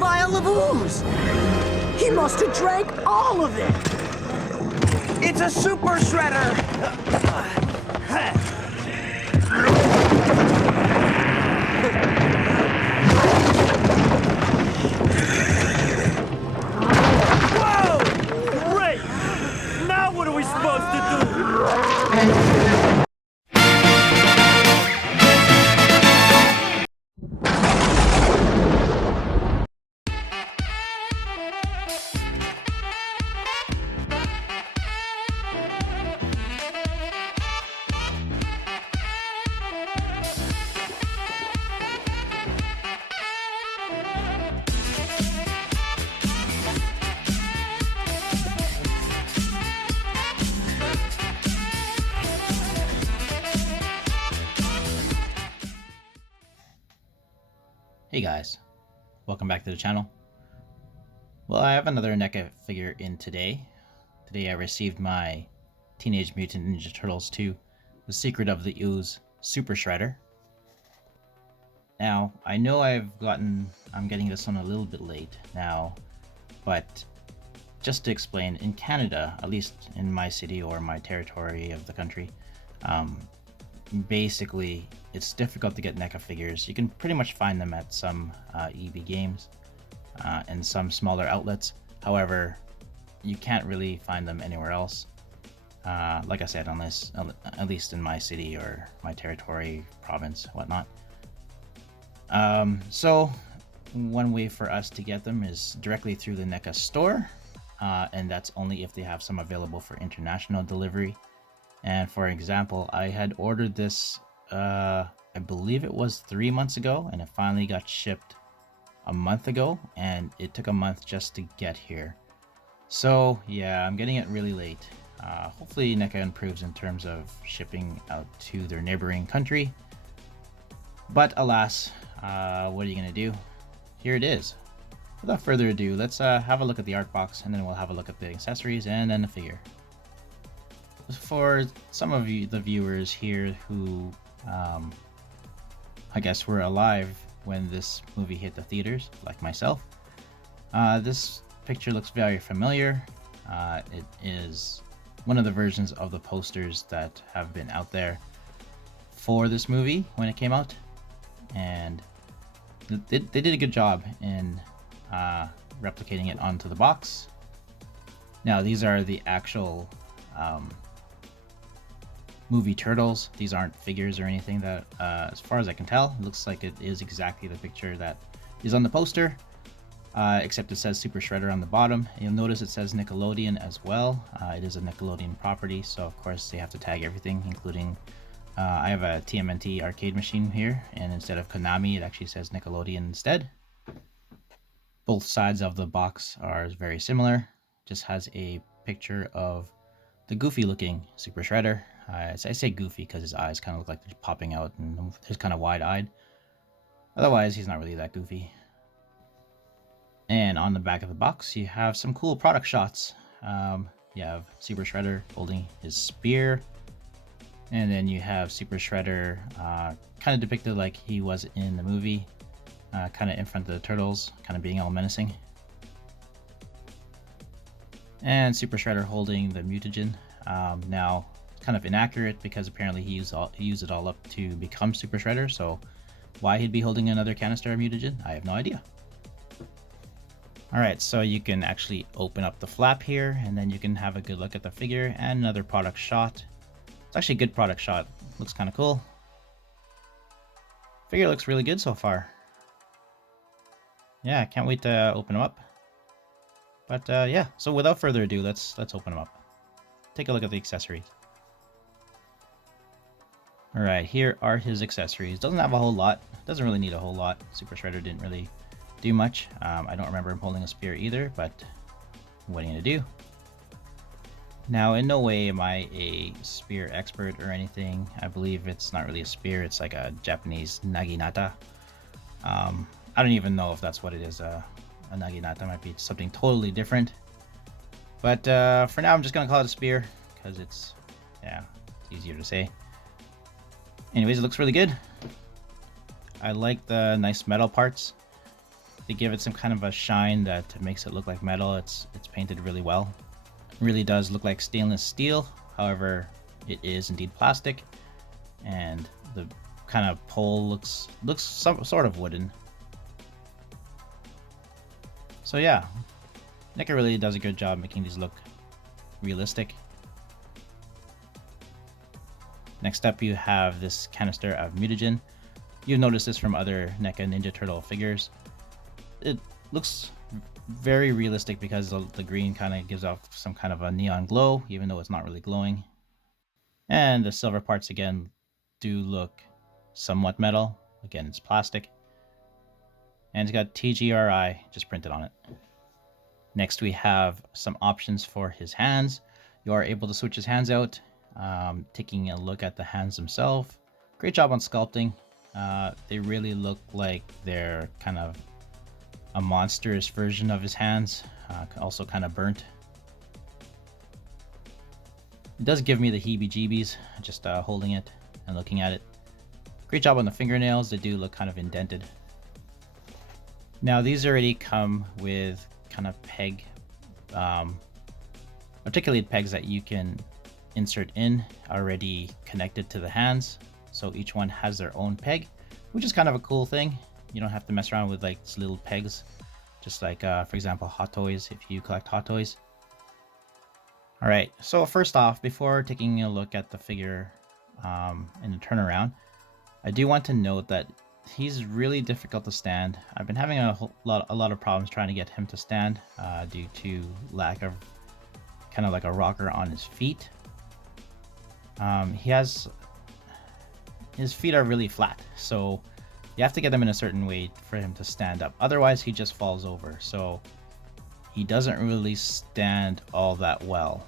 vial of ooze! He must have drank all of it! It's a super shredder! Whoa! Great! Now what are we supposed to do? Hey guys, welcome back to the channel. Well, I have another Neca figure in today. Today I received my Teenage Mutant Ninja Turtles 2, The Secret of the Ooze Super Shredder. Now, I know I'm getting this one a little bit late now, but just to explain, in Canada, at least in my city or my territory of the country, basically it's difficult to get Neca figures. You can pretty much find them at some EB games and some smaller outlets. However, you can't really find them anywhere else. Like I said, unless at least in my city or my territory, province, whatnot. So one way for us to get them is directly through the Neca store, and that's only if they have some available for international delivery. And for example, I had ordered this, I believe it was 3 months ago, and it finally got shipped a month ago, and it took a month just to get here. So yeah, I'm getting it really late. Hopefully Neca improves in terms of shipping out to their neighboring country. But alas, what are you gonna do? Here it is. Without further ado, let's have a look at the art box, and then we'll have a look at the accessories and then the figure. For some of you, the viewers here who I guess were alive when this movie hit the theaters, like myself, this picture looks very familiar. It is one of the versions of the posters that have been out there for this movie when it came out, and they did a good job in replicating it onto the box. Now these are the actual movie turtles. These aren't figures or anything. That as far as I can tell, it looks like it is exactly the picture that is on the poster, except it says Super Shredder on the bottom. You'll notice it says Nickelodeon as well. It is a Nickelodeon property, so of course they have to tag everything, including I have a TMNT arcade machine here, and instead of Konami it actually says Nickelodeon instead. Both sides of the box are very similar, just has a picture of the goofy looking Super Shredder. I say goofy because his eyes kind of look like they're popping out and he's kind of wide-eyed. Otherwise, he's not really that goofy. And on the back of the box, you have some cool product shots. You have Super Shredder holding his spear. And then you have Super Shredder kind of depicted like he was in the movie. Kind of in front of the turtles, kind of being all menacing. And Super Shredder holding the mutagen. Now, kind of inaccurate because apparently he used it all up to become Super Shredder, so why he'd be holding another canister of mutagen, I have no idea. Alright, so you can actually open up the flap here, and then you can have a good look at the figure and another product shot. It's actually a good product shot, looks kind of cool. Figure looks really good so far. Yeah, can't wait to open him up. But yeah, so without further ado, let's open him up. Take a look at the accessories. Alright, here are his accessories. Doesn't have a whole lot. Doesn't really need a whole lot. Super Shredder didn't really do much. I don't remember him holding a spear either, but what are you gonna do? Now, in no way am I a spear expert or anything. I believe it's not really a spear. It's like a Japanese naginata. I don't even know if that's what it is. A naginata might be something totally different. But for now, I'm just gonna call it a spear because it's easier to say. Anyways, it looks really good. I like the nice metal parts. They give it some kind of a shine that makes it look like metal. It's painted really well. It really does look like stainless steel. However, it is indeed plastic, and the kind of pole looks some sort of wooden. So yeah, Neca really does a good job making these look realistic. Next up, you have this Canister of Mutagen. You've noticed this from other Neca Ninja Turtle figures. It looks very realistic because the green kind of gives off some kind of a neon glow, even though it's not really glowing. And the silver parts again do look somewhat metal. Again, it's plastic. And it's got TGRI just printed on it. Next, we have some options for his hands. You are able to switch his hands out. Taking a look at the hands themselves. Great job on sculpting. They really look like they're kind of a monstrous version of his hands. Also kind of burnt. It does give me the heebie-jeebies just holding it and looking at it. Great job on the fingernails. They do look kind of indented. Now these already come with kind of peg, articulated pegs that you can insert in, already connected to the hands. So each one has their own peg, which is kind of a cool thing. You don't have to mess around with like these little pegs, just like for example Hot Toys, if you collect Hot Toys. Alright, so first off, before taking a look at the figure in the turnaround, I do want to note that he's really difficult to stand. I've been having a lot of problems trying to get him to stand due to lack of kind of like a rocker on his feet. His feet are really flat, so you have to get them in a certain way for him to stand up. Otherwise, he just falls over. So he doesn't really stand all that well.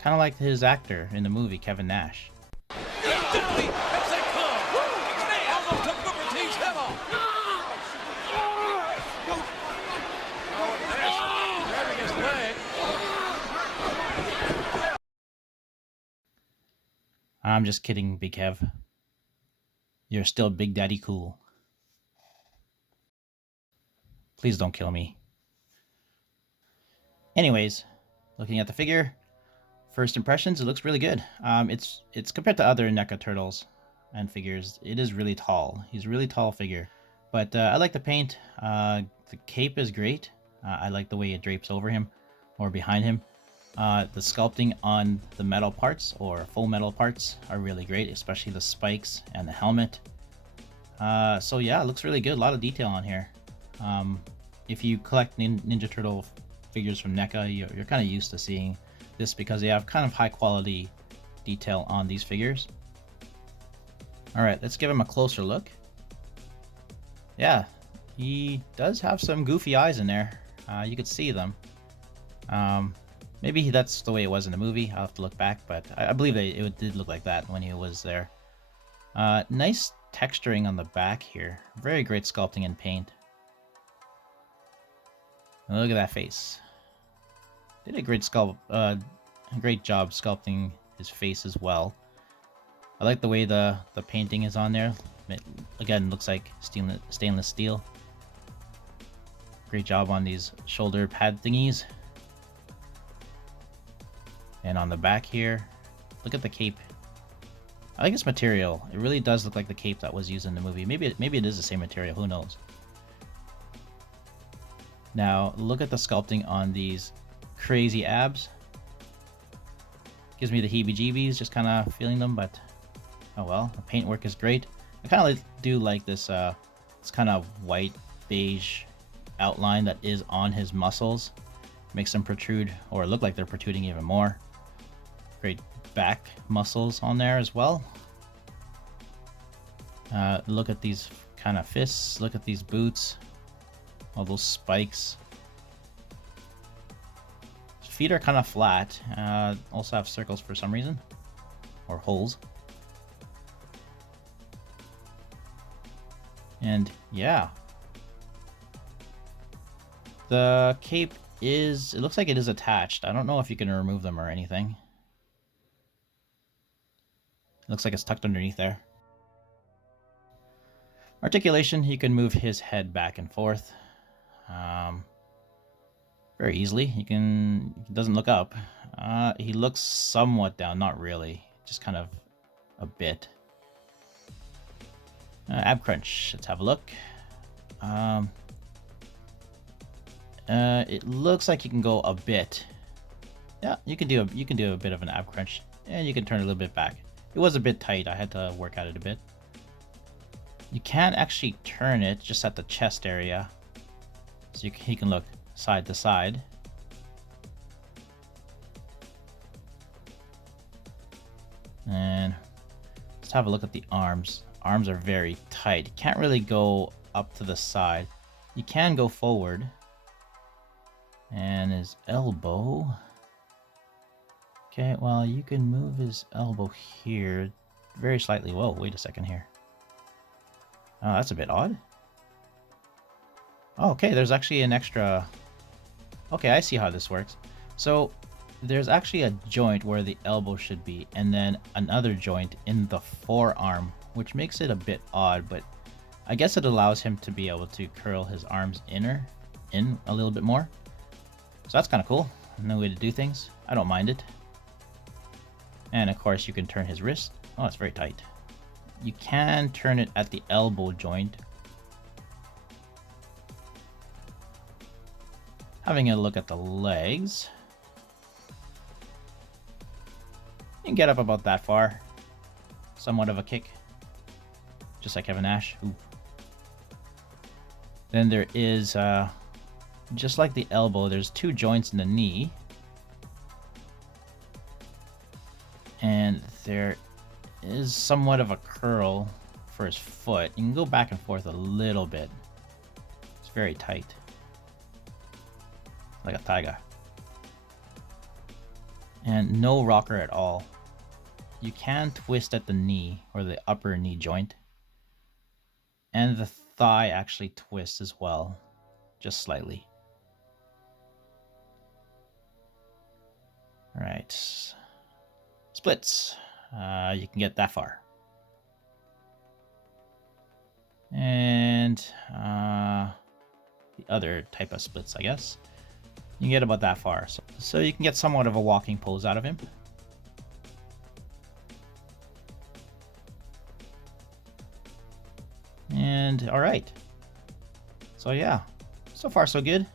Kind of like his actor in the movie, Kevin Nash. I'm just kidding, Big Kev. You're still Big Daddy cool. Please don't kill me. Anyways, looking at the figure, first impressions, it looks really good. It's compared to other Neca turtles and figures, it is really tall. He's a really tall figure. But I like the paint. The cape is great. I like the way it drapes over him or behind him. The sculpting on the metal parts or full metal parts are really great, especially the spikes and the helmet. So yeah, it looks really good. A lot of detail on here. If you collect Ninja Turtle figures from Neca, you're kind of used to seeing this because they have kind of high quality detail on these figures. Alright, let's give him a closer look. Yeah, he does have some goofy eyes in there. You could see them. Maybe that's the way it was in the movie. I'll have to look back, but I believe it did look like that when he was there. Nice texturing on the back here. Very great sculpting and paint. And look at that face. Did a great great job sculpting his face as well. I like the way the painting is on there. It, again, looks like stainless steel. Great job on these shoulder pad thingies. And on the back here, look at the cape. I like this material. It really does look like the cape that was used in the movie. Maybe it is the same material. Who knows? Now look at the sculpting on these crazy abs. Gives me the heebie-jeebies just kind of feeling them, but oh well. The paintwork is great. I kind of do like this this kind of white beige outline that is on his muscles. Makes them protrude or look like they're protruding even more. Great back muscles on there as well. Look at these kind of fists. Look at these boots. All those spikes. His feet are kind of flat. Also have circles for some reason. Or holes. And yeah. The cape it looks like it is attached. I don't know if you can remove them or anything. It looks like it's tucked underneath there. Articulation, he can move his head back and forth very easily. He doesn't look up. He looks somewhat down, not really, just kind of a bit. Ab crunch, let's have a look. It looks like you can go a bit. Yeah, you can do a bit of an ab crunch, and you can turn a little bit back. It was a bit tight. I had to work at it a bit. You can actually turn it just at the chest area, so he can look side to side. And let's have a look at the arms. Arms are very tight. You can't really go up to the side. You can go forward. And his elbow. Okay, well, you can move his elbow here very slightly. Whoa, wait a second here. Oh, that's a bit odd. Oh, okay, there's actually an extra... Okay, I see how this works. So, there's actually a joint where the elbow should be, and then another joint in the forearm, which makes it a bit odd, but I guess it allows him to be able to curl his arms in a little bit more. So that's kind of cool. No way to do things. I don't mind it. And of course you can turn his wrist. Oh, it's very tight. You can turn it at the elbow joint. Having a look at the legs. You can get up about that far. Somewhat of a kick. Just like Kevin Nash. Ooh. Then there is, just like the elbow, there's two joints in the knee. And there is somewhat of a curl for his foot. You can go back and forth a little bit. It's very tight. Like a tiger. And no rocker at all. You can twist at the knee, or the upper knee joint. And the thigh actually twists as well. Just slightly. Alright. Splits. You can get that far. And the other type of splits, I guess. You can get about that far. So you can get somewhat of a walking pose out of him. And alright. So yeah. So far so good.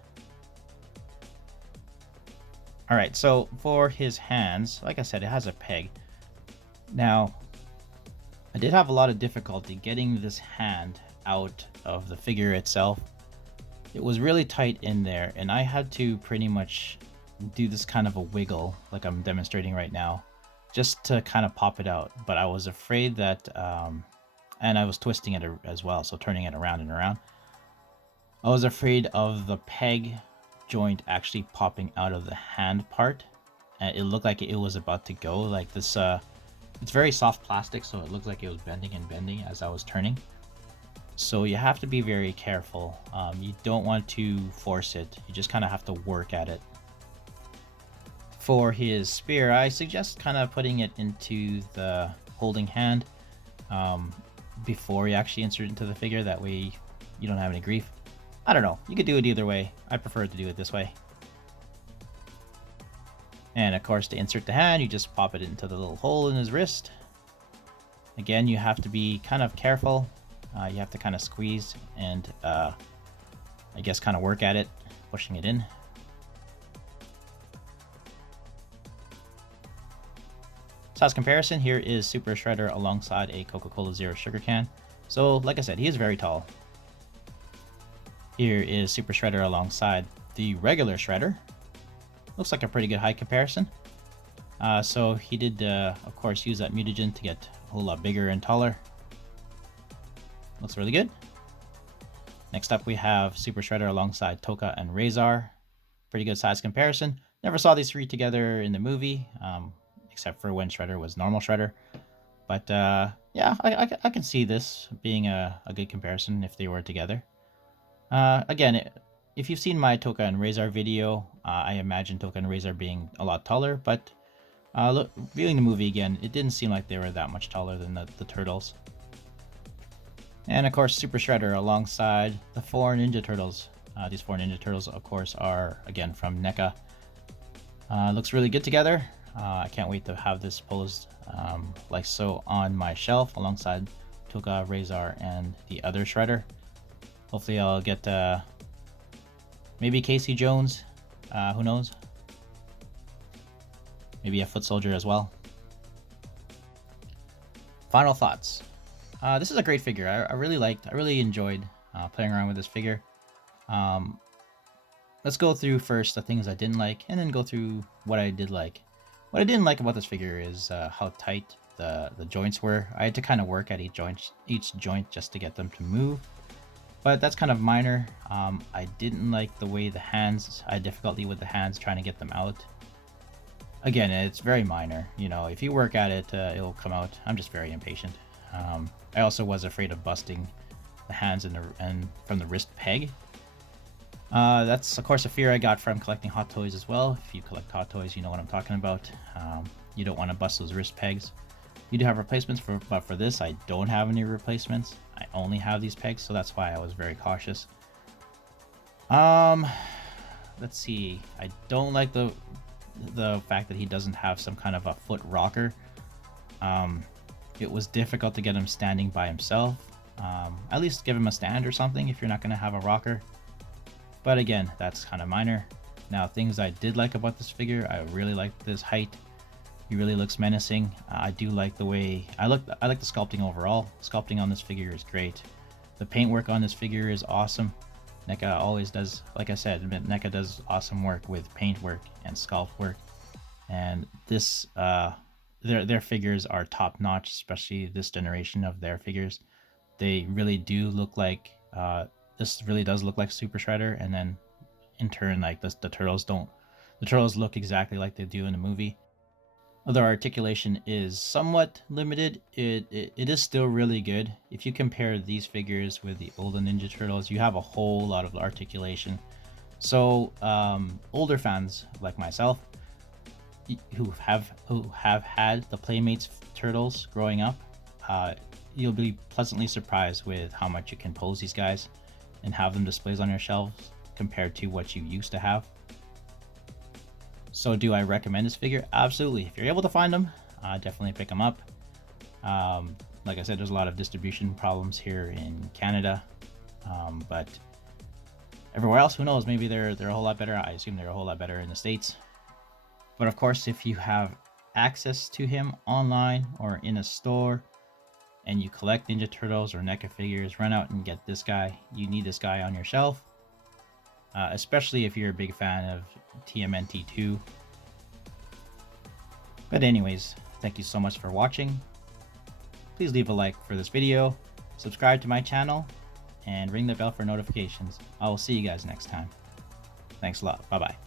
Alright, so for his hands, like I said, it has a peg. Now, I did have a lot of difficulty getting this hand out of the figure itself. It was really tight in there, and I had to pretty much do this kind of a wiggle, like I'm demonstrating right now, just to kind of pop it out. But I was afraid that, and I was twisting it as well, so turning it around and around. I was afraid of the peg joint actually popping out of the hand part. And it looked like it was about to go, like this, it's very soft plastic, so it looked like it was bending and bending as I was turning. So you have to be very careful. You don't want to force it. You just kind of have to work at it. For his spear, I suggest kind of putting it into the holding hand before you actually insert it into the figure. That way you don't have any grief. I don't know. You could do it either way. I prefer to do it this way. And of course, to insert the hand, you just pop it into the little hole in his wrist. Again, you have to be kind of careful. You have to kind of squeeze and I guess kind of work at it, pushing it in. Size comparison, here is Super Shredder alongside a Coca-Cola Zero sugar can. So like I said, he is very tall. Here is Super Shredder alongside the regular Shredder. Looks like a pretty good height comparison. So he did, of course, use that mutagen to get a whole lot bigger and taller. Looks really good. Next up we have Super Shredder alongside Toka and Razor. Pretty good size comparison. Never saw these three together in the movie, except for when Shredder was normal Shredder. But yeah, I can see this being a good comparison if they were together. Again, if you've seen my Toka and Razor video, I imagine Toka and Razor being a lot taller, but viewing the movie again, it didn't seem like they were that much taller than the turtles. And of course, Super Shredder alongside the 4 Ninja Turtles. These 4 Ninja Turtles, of course, are again from Neca. Looks really good together. I can't wait to have this posed like so on my shelf alongside Tuka, Razor, and the other Shredder. Hopefully I'll get maybe Casey Jones, who knows? Maybe a Foot Soldier as well. Final thoughts. This is a great figure. I really enjoyed playing around with this figure. Let's go through first the things I didn't like, and then go through what I did like. What I didn't like about this figure is how tight the joints were. I had to kind of work at each joint just to get them to move. But that's kind of minor. I didn't like the way the hands, I had difficulty with the hands trying to get them out. Again, it's very minor. You know, if you work at it, it'll come out. I'm just very impatient. I also was afraid of busting the hands and from the wrist peg. That's of course a fear I got from collecting Hot Toys as well. If you collect Hot Toys, you know what I'm talking about. You don't want to bust those wrist pegs. You do have replacements but for this, I don't have any replacements. I only have these pegs, so that's why I was very cautious. Let's see. I don't like the fact that he doesn't have some kind of a foot rocker. It was difficult to get him standing by himself. At least give him a stand or something if you're not going to have a rocker. But again, that's kind of minor. Now, things I did like about this figure, I really like this height. He really looks menacing. I do like the way I like the sculpting overall. Sculpting on this figure is great. The paintwork on this figure is awesome. Neca always does, like I said, Neca does awesome work with paintwork and sculpt work. And this, their figures are top notch, especially this generation of their figures. They really do look like, this really does look like Super Shredder, and then in turn, like the turtles don't. The turtles look exactly like they do in the movie. Although articulation is somewhat limited, it is still really good. If you compare these figures with the older Ninja Turtles, you have a whole lot of articulation. So older fans like myself, who have had the Playmates Turtles growing up, you'll be pleasantly surprised with how much you can pose these guys and have them displayed on your shelves compared to what you used to have. So do I recommend this figure? Absolutely. If you're able to find them, definitely pick them up. Like I said, there's a lot of distribution problems here in Canada, but everywhere else, who knows? Maybe they're a whole lot better. I assume they're a whole lot better in the States. But of course, if you have access to him online or in a store, and you collect Ninja Turtles or NECA figures, run out and get this guy. You need this guy on your shelf, especially if you're a big fan of TMNT 2. But anyways, thank you so much for watching. Please leave a like for this video, subscribe to my channel, and ring the bell for notifications. I will see you guys next time. Thanks a lot. Bye-bye.